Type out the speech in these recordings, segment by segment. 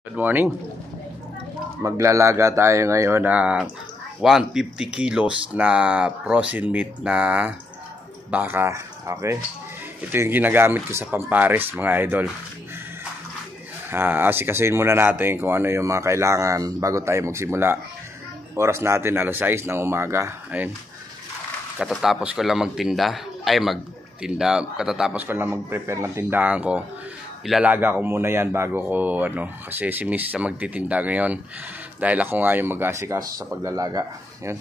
Good morning. Maglalaga tayo ngayon ng 150 kilos na frozen meat na baka. Okay? Ito yung ginagamit ko sa pampares, mga idol. Asikasuhin muna natin kung ano yung mga kailangan bago tayo magsimula. Oras natin alas 6 ng umaga. Ayun. Katatapos ko lang katatapos ko lang mag-prepare ng tindahan ko. Ilalaga ko muna yan bago ko kasi si Miss sa magtitinda ngayon dahil ako nga yung mag-asikaso sa paglalaga. Yun.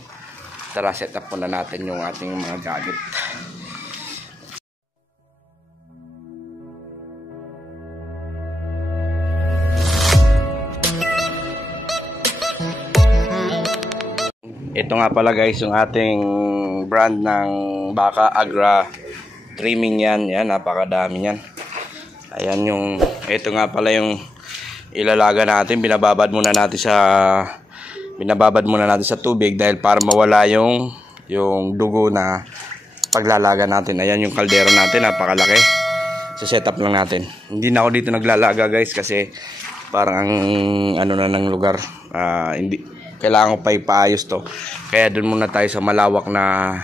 Tara, set up muna natin yung ating mga gamit. Ito nga pala guys yung ating brand ng baka, Agra trimming yan. Yan, napakadami yan. Ayan ito nga pala yung ilalaga natin. Binababad muna natin sa tubig dahil para mawala yung dugo na paglalaga natin. Ayan yung kaldero natin, napakalaki. So set up lang natin. Hindi na ako dito naglalaga guys kasi parang ng lugar. Hindi kailangan ko pa ipaayos to. Kaya doon muna tayo sa malawak na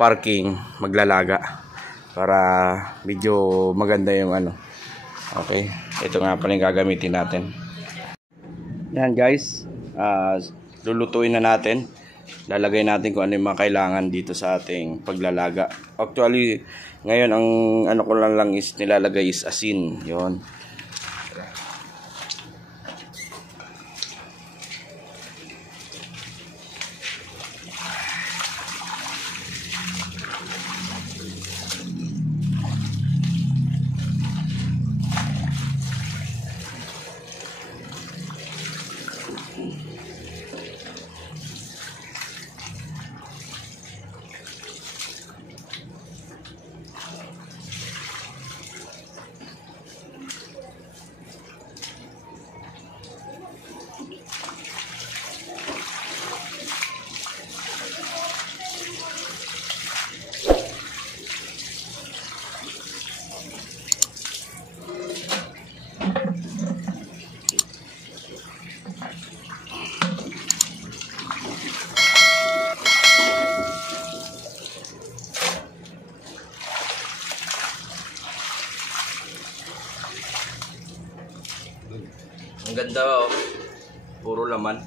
parking maglalaga. Para medyo maganda yung Okay, ito nga pala yung gagamitin natin. Yan guys, lulutuin na natin. Lalagay natin kung ano yung mga kailangan dito sa ating paglalaga. Actually, ngayon ang ko lang is nilalagay is asin. Yon. Ang ganda oh. Puro laman.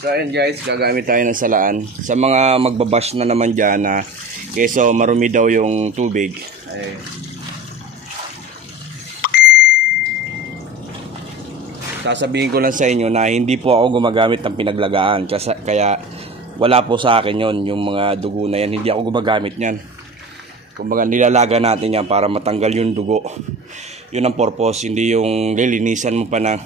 So ayun guys, gagamit tayo ng salaan. Sa mga magbabash na naman dyan na keso marumi daw yung tubig. sasabihin ko lang sa inyo na hindi po ako gumagamit ng pinaglagaan. Kaya wala po sa akin yon, yung mga dugo na yan. Hindi ako gumagamit niyan. Kumbaga nilalaga natin yan para matanggal yung dugo. Yun ang purpose, hindi yung lilinisan mo pa ng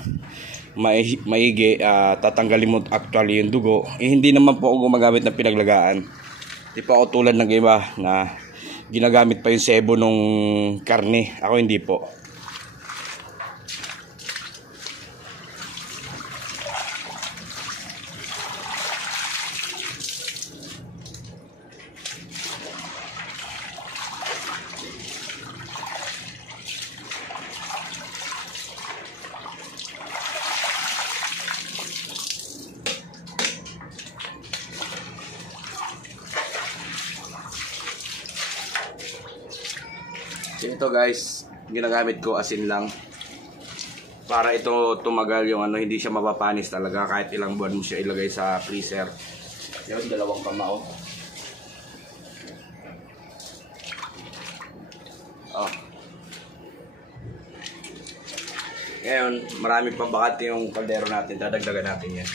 maigi, tatanggalin mo actually yung dugo. Hindi naman po ako gumagamit ng pinaglagaan. Hindi po ako tulad ng iba na ginagamit pa yung sebo nung karne. Ako hindi po. Ito guys, ginagamit ko asin lang para ito tumagal yung ano, hindi siya mapapanis talaga kahit ilang buwan mo siya ilagay sa freezer. Yung dalawang kamao. Oh. Ngayon, marami pang bakat yung kaldero natin, dadagdagan natin yan.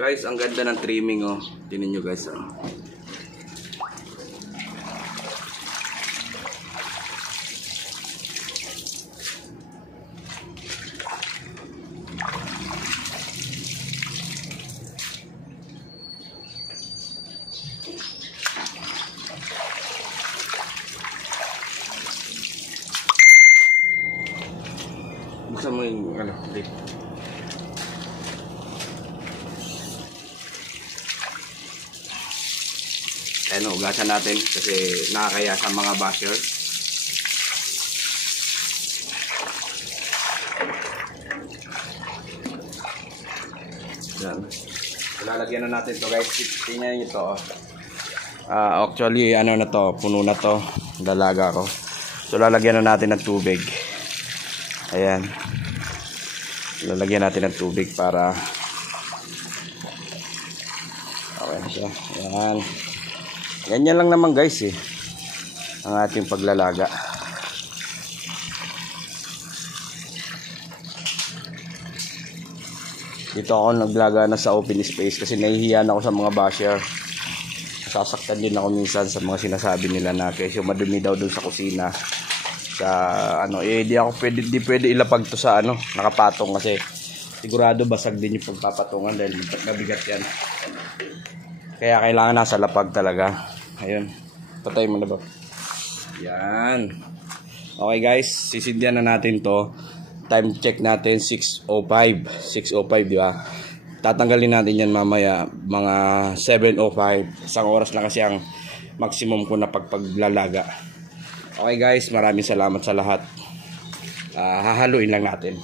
Guys, ang ganda ng trimming oh. Tingnan nyo guys oh. Buksan mo yung ano, dito. Ayan, ugasan natin kasi nakakaya sa mga basher. Ayan. Lalagyan na natin to guys. Tingnan nyo to. Actually, ano na to, puno na to. Dalaga ko. So, lalagyan na natin ng tubig. Ayan. Lalagyan natin ng tubig para okay na siya. Ayan. Ganyan lang naman guys eh ang ating paglalaga. Dito ako naglaga na sa open space kasi nahihiyan ako sa mga basher. Sasaktan din ako minsan sa mga sinasabi nila na kasi madumi daw dun sa kusina. Sa ano, di pwede ilapag to sa ano, nakapatong kasi sigurado basag din yung pagpapatungan dahil mabigat yan. Kaya kailangan nasa lapag talaga. Ayun. Patay mo na ba? Yan. Okay guys, sisindihan na natin to. Time check natin 6:05. 6:05, di ba? Tatanggalin natin yan mamaya mga 7:05. Isang oras na kasi ang maximum ko na pagpaglalaga. Okay guys, maraming salamat sa lahat. Hahaluin lang natin.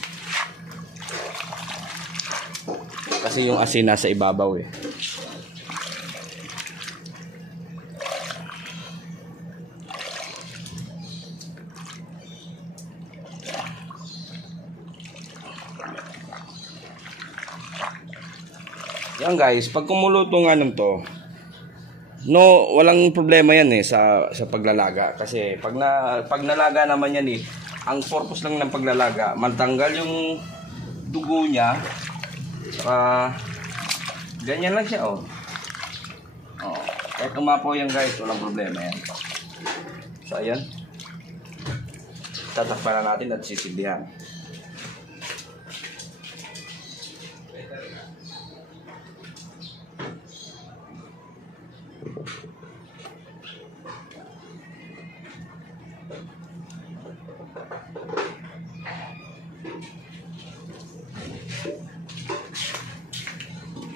Kasi yung asin nasa ibabaw eh. Yan guys, pag kumulo tong anong to, no, walang problema yan eh sa paglalaga kasi pag nalaga naman yan eh, ang purpose lang ng paglalaga, matanggal yung dugo niya. Ganyan lang siya oh. Oh, kahit tumapo yan guys, walang problema yan. So ayan. Tatakpan na natin at sisilbihan.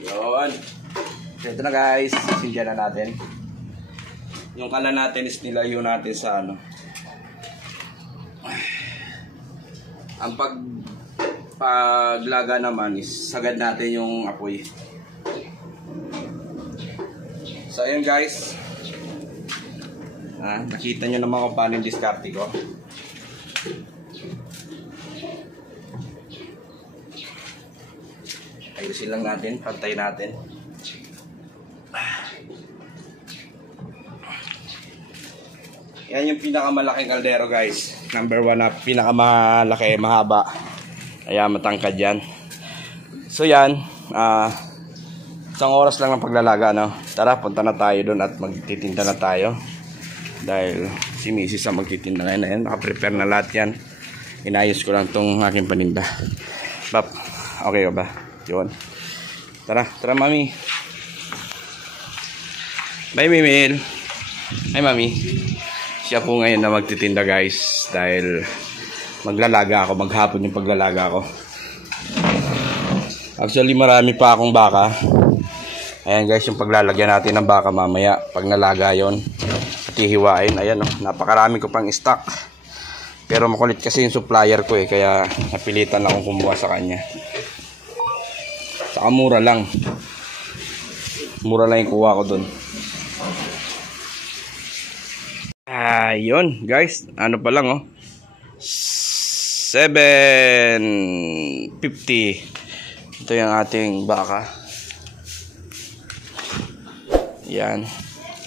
Yun. Ito na guys, sisindihan na natin. Yung kala natin is nilayo natin sa ano. Ang paglaga naman is sagad natin yung apoy. So ayun guys. Nakita nyo naman kung paano yung diskarte ko. Tirisin lang natin, pantay natin. Yan yung pinakamalaking kaldero guys. Number 1 na pinakamalaki, mahaba. Ayan, matangkad yan. So yan, isang oras lang ng paglalaga, no? Tara, punta na tayo doon at magtitinda na tayo. Dahil si Mrs. ang magtitinda ngayon. Ayan, nakaprepare na lahat yan. Inayos ko lang tong aking paninda. Bap, okay ka ba? Yun. Tara, tara mami. Bye, Mimil. Hi, mami. Siya po ngayon na magtitinda guys. Dahil maglalaga ako, maghapon yung paglalaga ko. Actually marami pa akong baka. Ayan guys, yung paglalagyan natin ng baka mamaya. Pag nalaga yon, at hihiwain. Ayan, oh, napakarami ko pang stock. Pero makulit kasi yung supplier ko eh. Kaya napilitan akong kumuha sa kanya. Saka mura lang. Mura lang yung kuha ko dun. Ayun guys, ano pa lang oh, 750. Ito yung ating baka. Yan.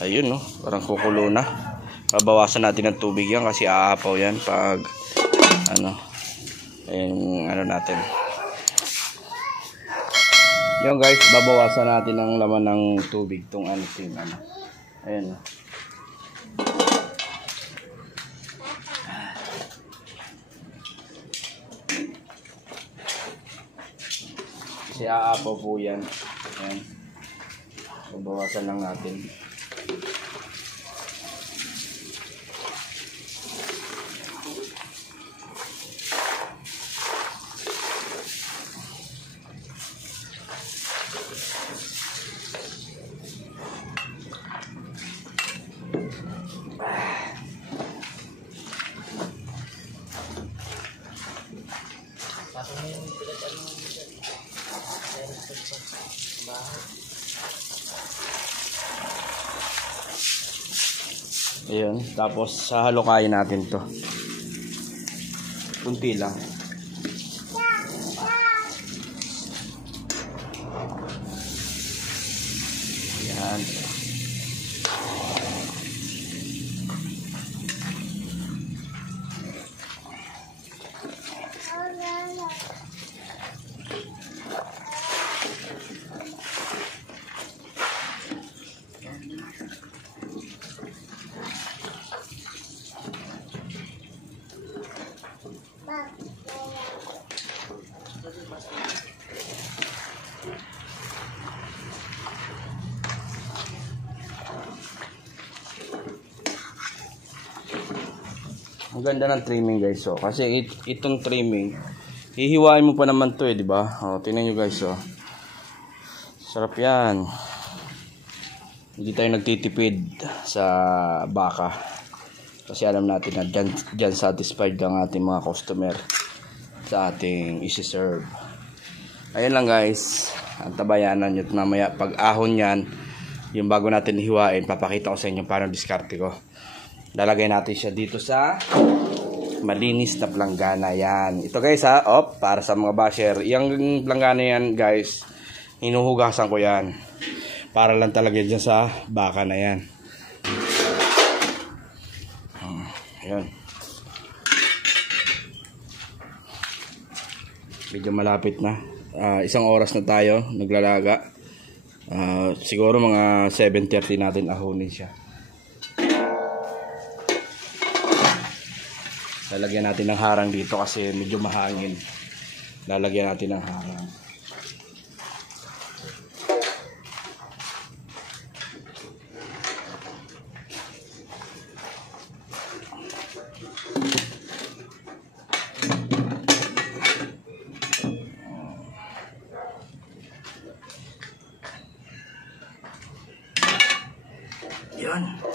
Ayun oh, parang kukulo na. Babawasan natin ng tubig yan kasi aapaw yan pag ano, yung ano natin. Yan guys, babawasan natin ang laman ng tubig tong ano, ano. Ayun oh. Kasi aapaw po yan. Ayan. Babawasan lang natin. Ayun, tapos halokayin natin to. Kunti lang. Yan. Ang ganda ng trimming guys, so kasi itong trimming hihiwain mo pa naman to eh, di ba? Oh, tingnan niyo guys, oh. Sarap 'yan. Hindi tayo nagtitipid sa baka. Kasi alam natin na dyan satisfied ang ating mga customer sa ating isi-serve. Ayun lang guys, ang tabayanan nyo mamaya pag ahon yan, yung bago natin hiwain, papakita ko sa inyo paano diskarte ko. Lalagay natin siya dito sa malinis na planggana yan. Ito guys ha, para sa mga basher. Yung planggana yan guys, hinuhugasan ko yan. Para lang talaga dyan sa baka na yan. Ayan. Medyo malapit na. Isang oras na tayo naglalaga. Siguro mga 7:30 natin ahonin siya. Lalagyan natin ng harang dito kasi medyo mahangin. Lalagyan natin ng harang. Yun.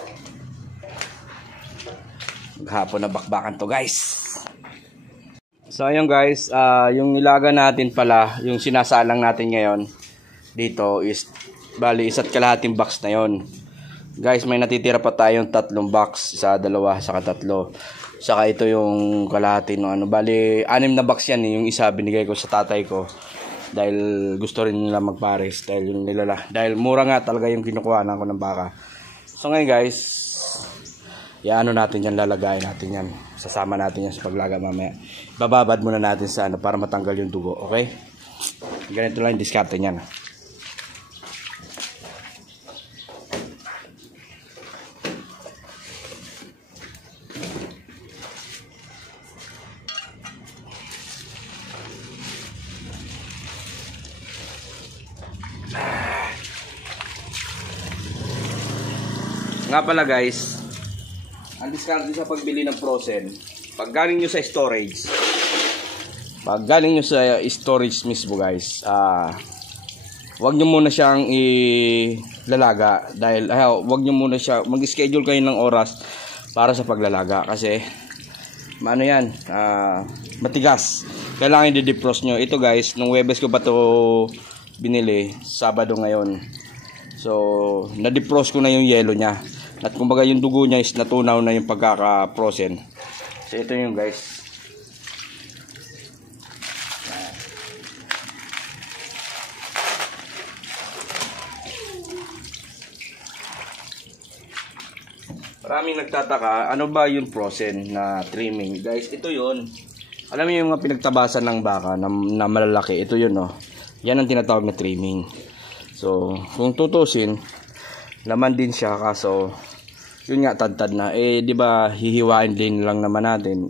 Maghapon na bakbakan to guys. So ayun guys, yung nilaga natin pala, yung sinasalang natin ngayon dito is bali 1.5 box na yon. Guys, may natitira pa tayong 3 box, 1, 2, saka 3. Saka ito yung kalahati no ano, bali 6 na box yan eh. Yung isa binigay ko sa tatay ko. dahil gusto rin nila magpares dahil mura nga talaga yung kinukuha ko ng baka. So ngayon guys, ano natin yan, lalagayin natin yan, sasama natin yan sa paglaga mamaya. Bababad muna natin sa para matanggal yung dugo, okay? Ganito lang yung diskarte niyan. Nga pala guys, ang diskarte sa pagbili ng frozen, pag galing nyo sa storage, mismo guys, wag nyo muna siyang ilalaga dahil wag nyo muna siya, mag-schedule kayo ng oras para sa paglalaga kasi yan, matigas, kailangan i-defrost nyo. Ito guys, nung Webes ko pa to binili, Sabado ngayon, so na-defrost ko na yung yelo niya at kumbaga yung dugo niya is natunaw na yung pagkaka-frozen. So ito yung guys. Maraming nagtataka, ano ba yung frozen na trimming? Guys, ito yun. Alam niyo yung mga pinagtabasan ng baka na malalaki, ito yun, no. Yan ang tinatawag na trimming. So, kung tutusin, laman din siya, kaso yun nga, tad-tad na. Di ba hihiwain din lang naman natin,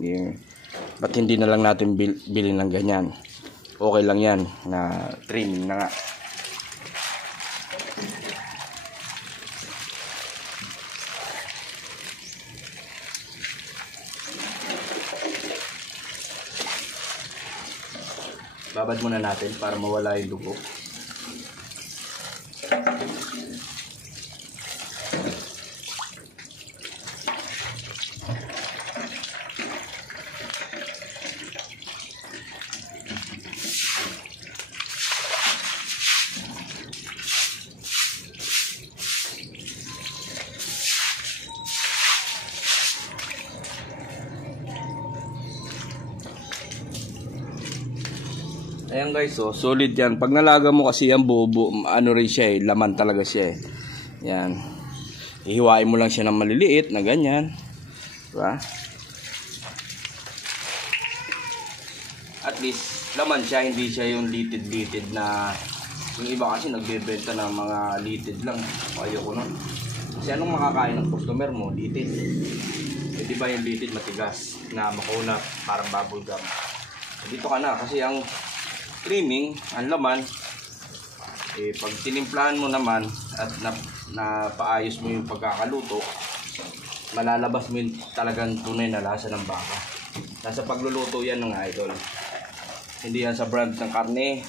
ba't hindi na lang natin bilhin ng ganyan? Okay lang yan na trimming na nga. Babad muna natin para mawala yung dugo. Ayan guys, so solid yan. Pag nalaga mo kasi yan, buo, ano rin siya laman talaga siya Yan. Ihiwain mo lang siya ng maliliit na ganyan. Diba? At least, laman siya, hindi siya yung litid-litid na, yung iba kasi nagbebenta ng mga litid lang. Ayoko nun. Kasi anong makakain ng customer mo? Litid. Di ba yung litid matigas na makunat, parang bubble gum. Dito ka na kasi ang trimming, ang laman, pag tinimplahan mo naman at napaayos mo yung pagkakaluto, malalabas mo yung talagang tunay na lasa ng baka. Nasa pagluluto yan ng idol. Hindi yan sa brand ng karne.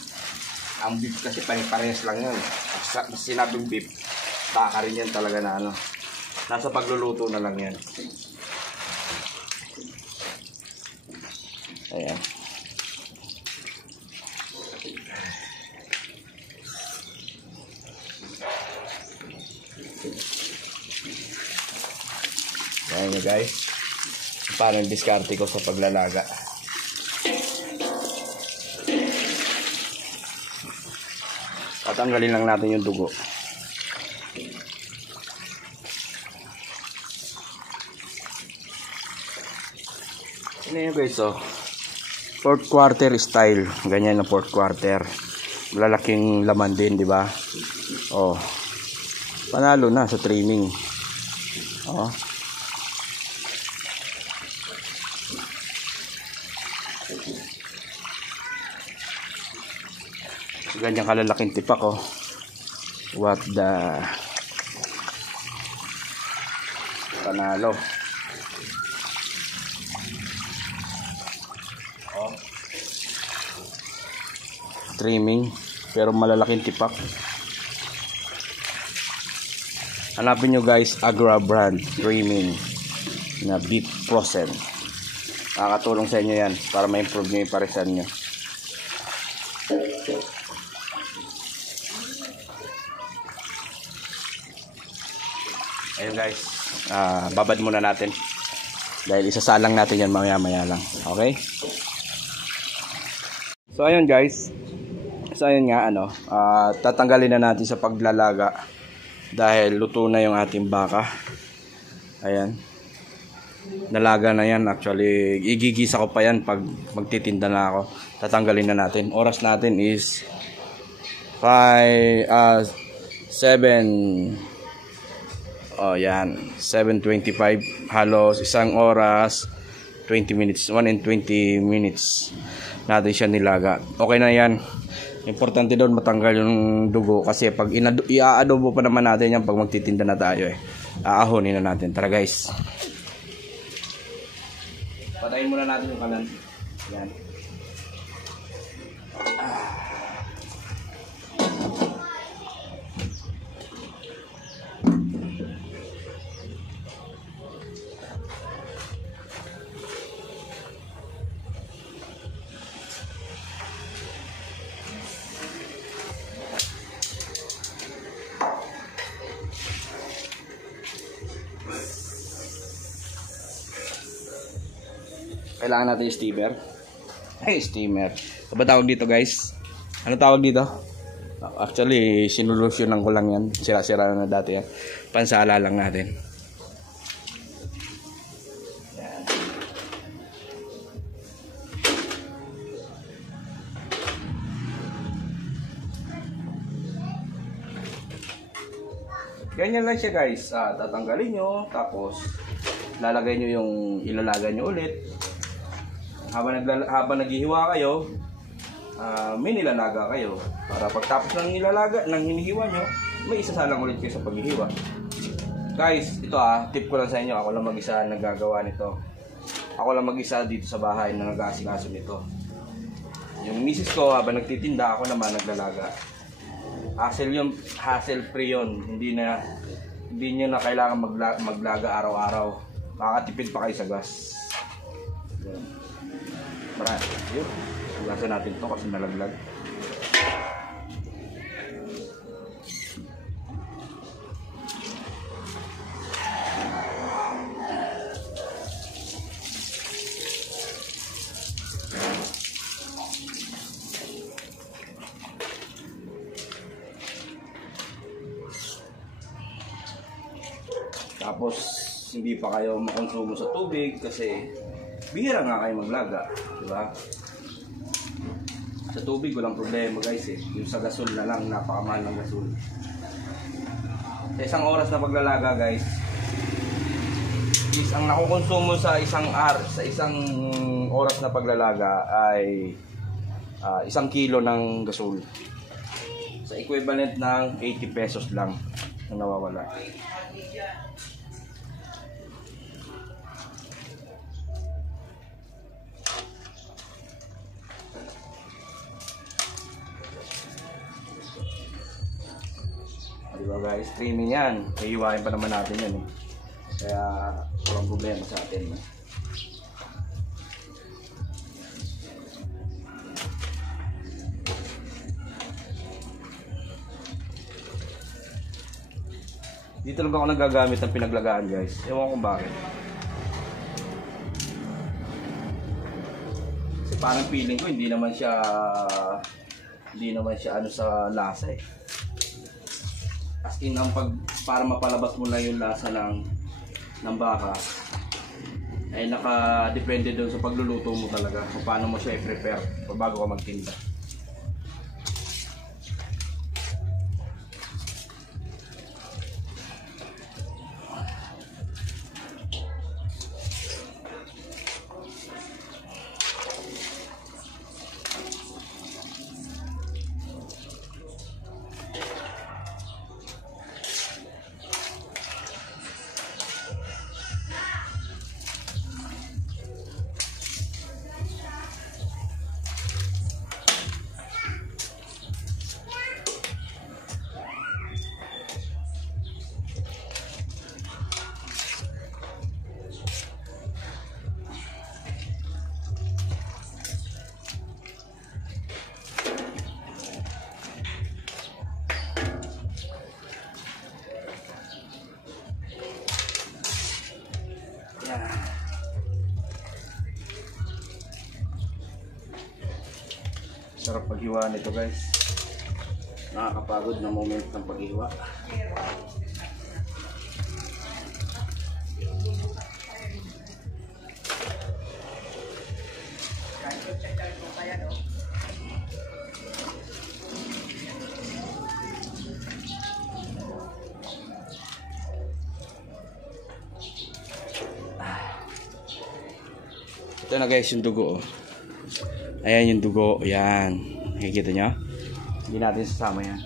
Ang beef kasi pare-parehas lang yan. Sinabing beef, baka rin yan talaga na ano. Nasa pagluluto na lang yan. Ayan. Ayan nyo guys, parang diskarte ko sa paglalaga. Tatanggalin lang natin yung dugo. Ayan nyo guys, fourth quarter style. Ganyan na fourth quarter. Malalaking laman din, di ba? Panalo na sa trimming. Ganyan kalalaking tipak what the panalo. Trimming pero malalaking tipak. Hanapin nyo guys, Agra brand trimming na beef frozen. Nakakatulong sa inyo yan para ma-improve nyo yung parisan nyo. Ayun guys, babad muna natin dahil isasalang natin yan mamaya-maya lang. Okay? So ayun guys, So ayun nga, tatanggalin na natin sa paglalaga dahil luto na yung ating baka. Ayan, nalaga na yan. Actually, igigisa ko pa yan pag magtitinda na ako. Tatanggalin na natin. Oras natin is 7 7:25. Halos isang oras 20 minutes, 1 and 20 minutes natin siya nilaga. Okay na yan. Importante doon matanggal yung dugo kasi pag i-adobo pa naman natin yan pag magtitinda na tayo aahonin na natin. Tara guys, patayin muna natin yung kalan. Yan. Kailangan natin yung steamer. Steamer. Ano ba tawag dito guys? Ano tawag dito? Actually, sinulusyonan ko lang yan. Sira-sira na dati yan. Pansala lang natin. Yan. Ganyan lang siya guys. Tatanggalin nyo. Tapos, lalagay nyo yung ilalaga nyo ulit. Habang naghihiwa kayo, may nilalaga kayo. Para pagtapos ng nilalaga, ng hinihiwa nyo, may isasalang ulit kayo sa paghihiwa. Guys, ito tip ko lang sa inyo. Ako lang mag-isa naggagawa nito. Ako lang mag-isa dito sa bahay na nag-aasikaso nito. Yung misis ko, habang nagtitinda, ako naman naglalaga. Hassle free yun. Hindi nyo na kailangan maglaga araw-araw. Makakatipid pa kayo sa gas. Marami. Yun. Hugasan natin to kasi nalaglag. Tapos hindi pa kayo makonsumo sa tubig kasi bihira nga kayo maglaga, di ba? Sa tubig walang problema guys Yung sa gasol na lang, napakamahal ng gasol. Sa isang oras na paglalaga guys, is ang nakukonsumo sa isang oras na paglalaga ay 1 kilo ng gasol. Sa equivalent ng 80 pesos lang ang nawawala. Diba guys, streaming yan. Iiwain pa naman natin yan Kaya walang problema sa atin Dito lang ako nagagamit ng pinaglagaan guys. Ewan kung bakit. Kasi parang feeling ko hindi naman siya sa lasa As in, para mapalabas mo lang yung lasa ng baka ay nakadepende doon sa pagluluto mo talaga kung paano mo siya i-prepare bago ka magtinda. Sarap paghiwa nito guys. Nakakapagod na moment ng paghiwa. Ito na guys yung dugo. Ayan yung dugo. Ayan. Nakikita nyo? Hindi natin sasama yan.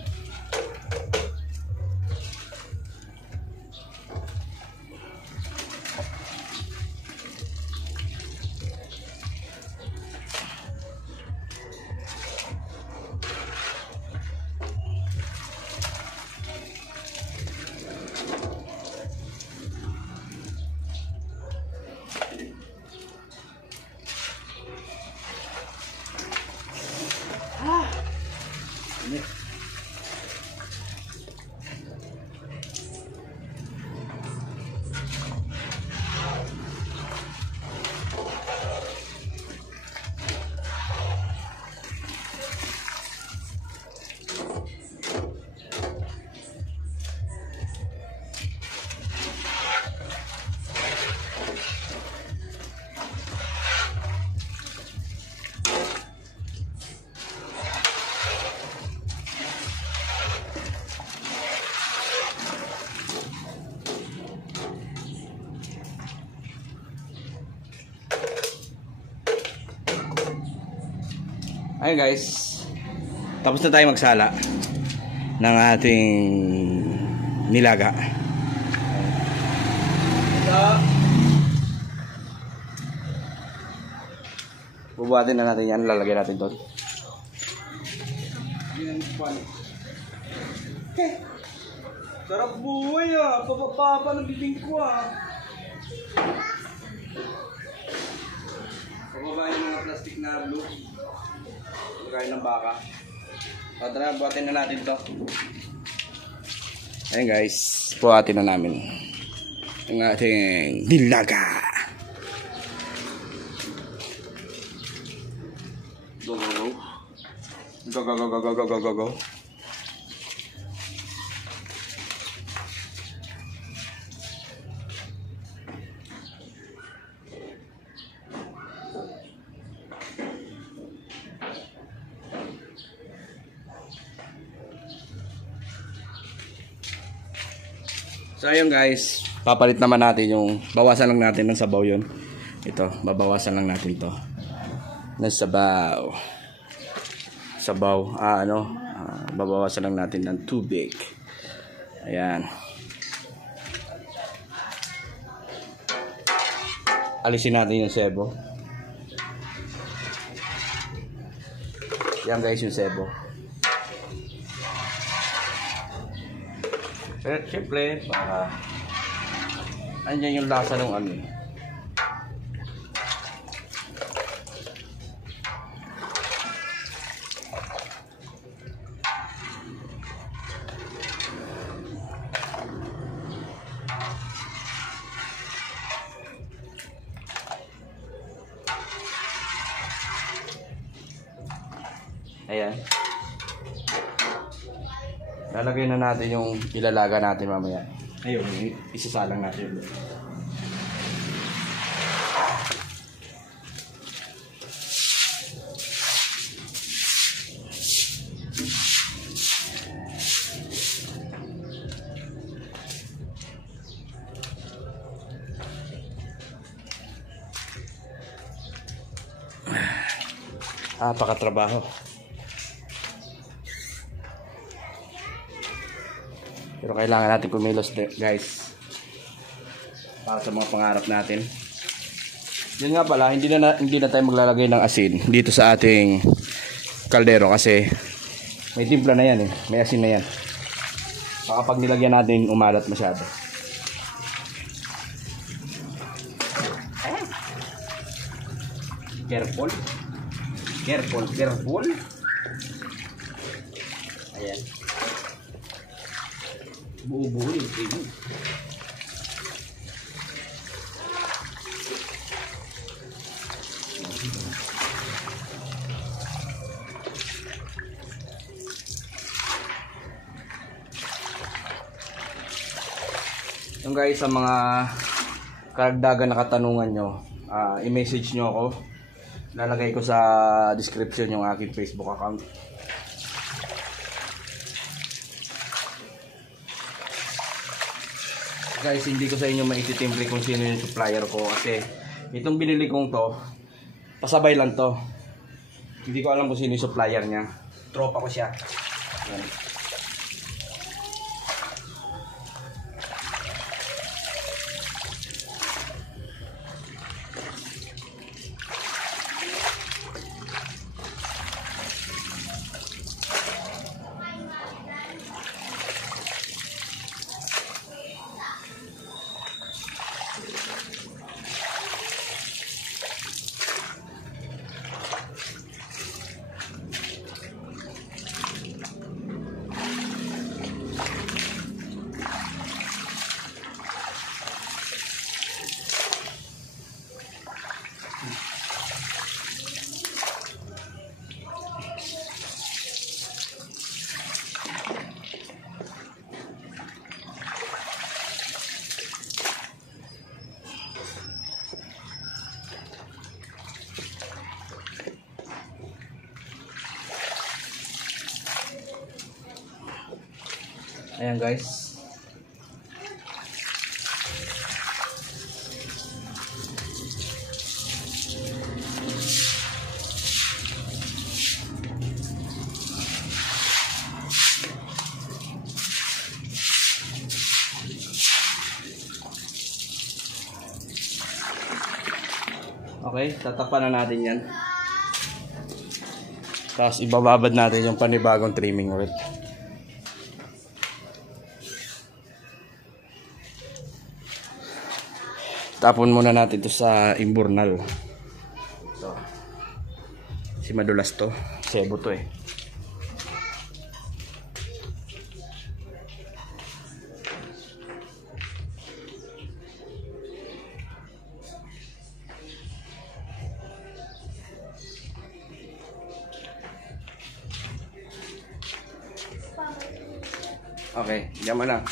Ayun guys, tapos na tayo magsala ng ating nilaga. Bubuhatin na natin yan, lalagyan natin doon. Sarap buhay ah, papapapa ng bibing ko ah. Pababa yung mga plastic na blue. Kain ng baka. Tara, buhatin na natin to. Ayun guys, buhatin na namin yung ating nilaga. Go, go, go. Go, go, go, go, go, go, go, go. So ayun guys, papalit naman natin yung, bawasan lang natin ng sabaw yun. Ito, babawasan lang natin to ng sabaw. Sabaw, babawasan lang natin ng tubig. Ayan. Alisin natin yung sebo. Yan guys yung sebo. Pero siyempre, para andyan yung lasa ng ano. Ayan. Lalagay na natin yung ilalaga natin mamaya. Ayun, isasalang natin yun. Pakatrabaho. Pero kailangan natin kumilos guys para sa mga pangarap natin. Yun nga pala, hindi na tayo maglalagay ng asin dito sa ating kaldero kasi may timpla na yan eh. May asin na yan. Baka pag nilagyan natin umalat masyado. Careful. Careful, careful. Ayan. Buo-buo yung tingin. Yung guys, sa mga karagdagan na katanungan nyo, i-message nyo ako. Lalagay ko sa description yung aking Facebook account. Guys, hindi ko sa inyo maititimbre kung sino yung supplier ko kasi itong binili kong to, pasabay lang to. Hindi ko alam kung sino yung supplier niya. Tropa ko siya. Yan. Ayan guys. Okay, tatapan na natin yan. Tapos ibababad natin yung panibagong trimming ulit. Tapon muna natin ito sa imburnal. Ito. Si madulas to. Sebo to eh. Okay, yaman na.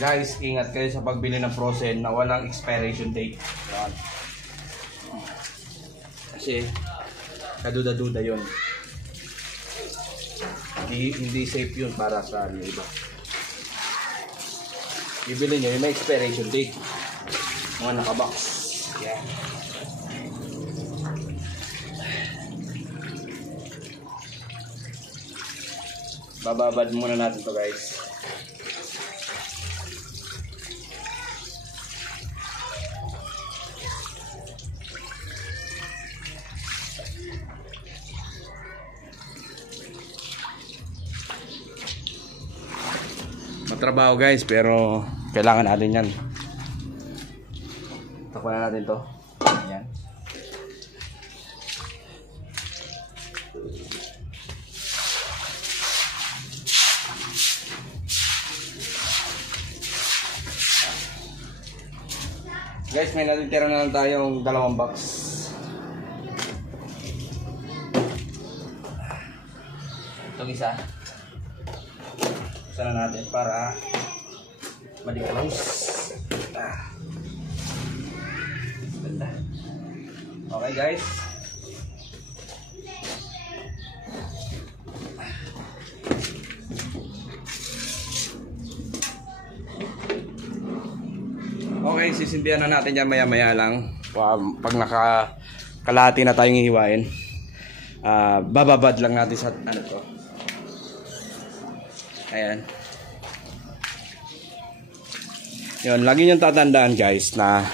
Guys, ingat kayo sa pagbili ng frozen na walang expiration date. Yan. Kasi kaduda-duda yun. Hindi safe yun para sa iba. Bibili nyo yung may expiration date. Mga nakabox. Yan. Bababad muna natin to guys. Matrabaho guys, pero kailangan natin yan. Takpan na natin to. Ayan. Guys, may natitira na lang tayong 2 box. Itong isa. Buksan na natin para madigalos. Ganda. Okay guys. Okay, sisindihan na natin yan maya-maya lang. Pag nakakalahati na tayong hihiwain, bababad lang natin sa ano to. Ayan. Yun, lagi niyong tatandaan guys na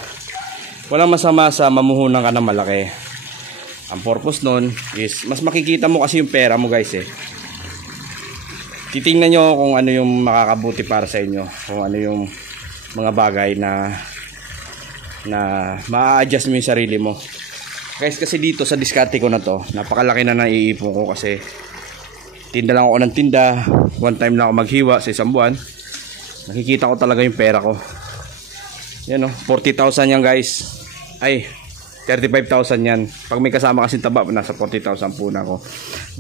walang masama sa mamuhunan ka ng malaki. Ang purpose nun is mas makikita mo kasi yung pera mo guys eh. Titingnan nyo kung ano yung makakabuti para sa inyo. Kung ano yung mga bagay na ma-adjust mo yung sarili mo. Guys, kasi dito sa diskarte ko na to, napakalaki na naiipon ko kasi tinda lang ako ng tinda. One time lang ako maghiwa sa isang buwan. Nakikita ko talaga yung pera ko. Yan o, 40,000 yan guys. Ay, 35,000 yan. Pag may kasama kasi taba, nasa 40,000 po na ako.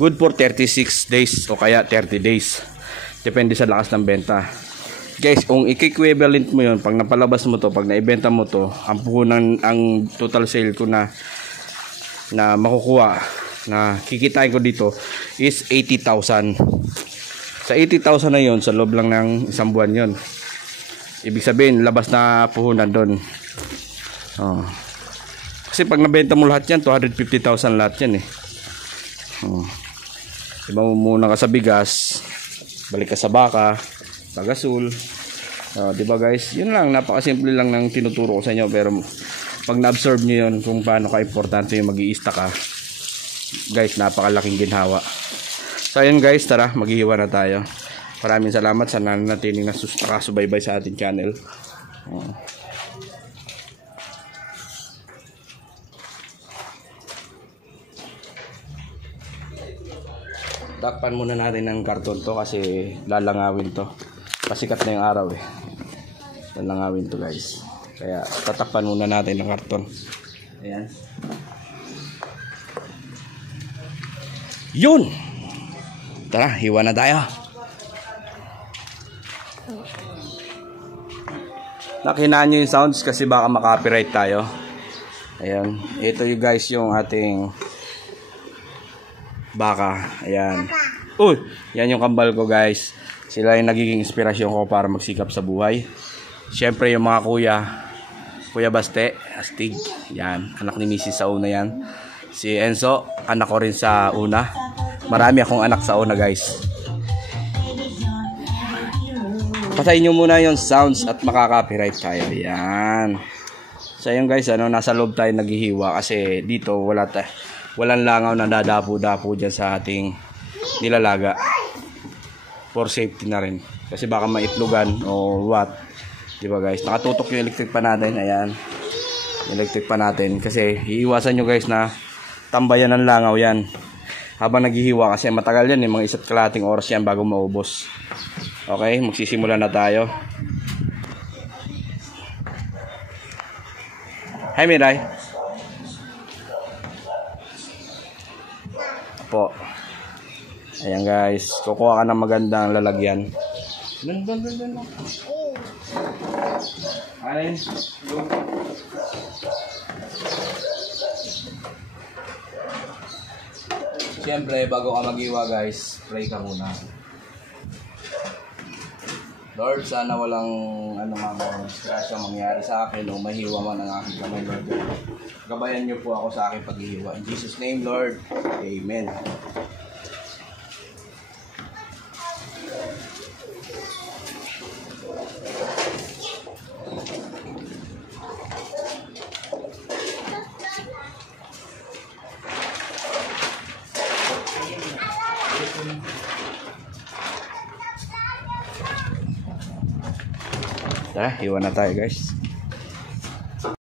Good for 36 days o kaya 30 days. Depende sa lakas ng benta. Guys, kung i-equivalent mo yun, pag napalabas mo to, pag naibenta mo to, ang puhunan, ang total sale ko na makukuha, na kikitain ko dito is 80,000. Sa 80,000 na yun, sa loob lang ng isang buwan yun. Ibig sabihin, labas na puhunan doon. Oh. Kasi pag nabenta mo lahat yan, 250,000 lahat yan eh. Oh. Iba mo muna ka sa bigas, balik ka sa baka, pag-asul. Diba guys? Yun lang, napakasimple lang ng tinuturo ko sa inyo. Pero pag na-absorb nyo yun kung paano ka-importante yung mag-i-ista ka, guys, napakalaking ginhawa. So ayun guys, tara, maghihiwa na tayo. Maraming salamat sa nanatiling nakasubaybay sa ating channel. Takpan muna natin ng karton to kasi lalangawin to. Pasikat na yung araw eh. Lalangawin to guys. Kaya tatakpan muna natin ng karton. Ayan. Yun! Tara, hiwa na tayo. Nakinaan nyo yung sounds kasi baka makapiright tayo. Ayan. Ito yung guys yung ating baka. Ayan. Uy! Yan yung kambal ko guys. Sila yung nagiging inspirasyon ko para magsikap sa buhay. Siyempre yung mga Kuya Baste, Astig. Yan. Anak ni Mrs. sa una yan. Si Enzo, anak ko rin sa una. Marami akong anak sa una guys. Patayin nyo muna yung sounds at makaka-copyright tayo. Yan. So yun guys, nasa loob tayo naghihiwa kasi dito walang langaw na dadapo-dapo dyan sa ating nilalaga. For safety na rin. Kasi baka maitlugan o what. Diba guys? Nakatutok yung electric pa natin. Ayan. Electric pa natin. Kasi iiwasan nyo guys na tambayan ng langaw yan. Habang naghihiwa kasi matagal yan. Mga 1 kalahating oras yan bago maubos. Okay? Magsisimula na tayo. Hi Miray. Po. Ayan guys, kukuha ka ng magandang lalagyan. Doon. Alin? Siyempre, bago ka mag-iwa guys, pray ka muna. Lord, sana walang disgrasya mangyari sa akin o mahiwa man ang aking kamay, Lord. Gabayan niyo po ako sa aking paghihiwa. In Jesus' name, Lord. Amen. Tara, hiwa na tayo guys.